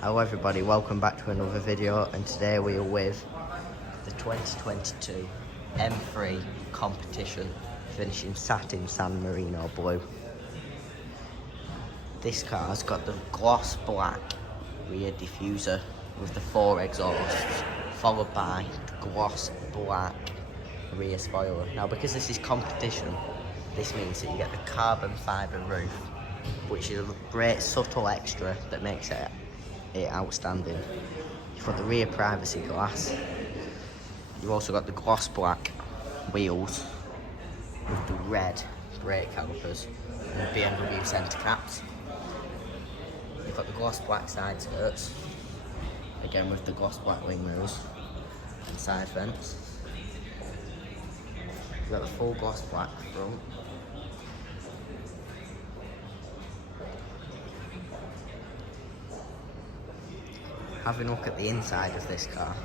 Hello everybody, welcome back to another video, and today we are with the 2022 M3 competition, finishing Satin San Marino Blue. This car's got the gloss black rear diffuser with the 4 exhausts, followed by the gloss black rear spoiler. Now because this is competition, this means that you get the carbon fibre roof, which is a great subtle extra that makes it outstanding. You've got the rear privacy glass. You've also got the gloss black wheels with the red brake calipers and the BMW centre caps. You've got the gloss black side skirts, again with the gloss black wing mirrors and side fence. You've got the full gloss black front. Having a look at the inside of this car.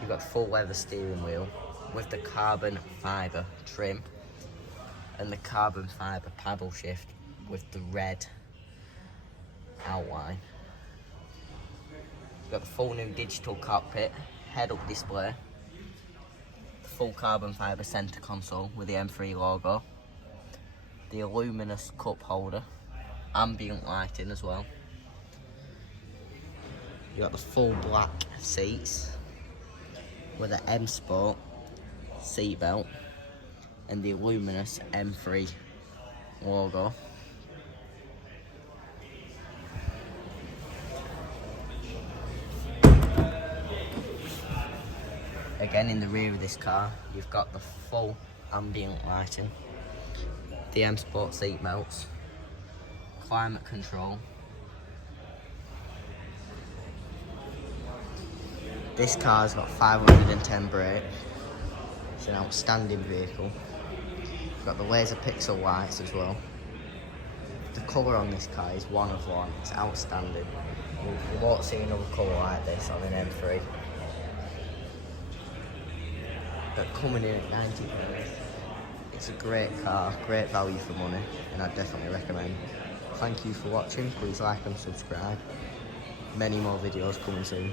You've got full leather steering wheel with the carbon fibre trim and the carbon fibre paddle shift with the red outline. You've got the full new digital cockpit, head-up display, the full carbon fibre centre console with the M3 logo, the luminous cup holder, ambient lighting as well. You got the full black seats with an M Sport seat belt and the luminous M3 logo. Again, in the rear of this car, you've got the full ambient lighting, the M Sport seat belts, climate control. This car's got 510 brake. It's an outstanding vehicle. You've got the laser pixel lights as well. The colour on this car is one of one. It's outstanding. You won't see another colour like this on an M3. But coming in at 90 grand. It's a great car, great value for money, and I'd definitely recommend. Thank you for watching. Please like and subscribe. Many more videos coming soon.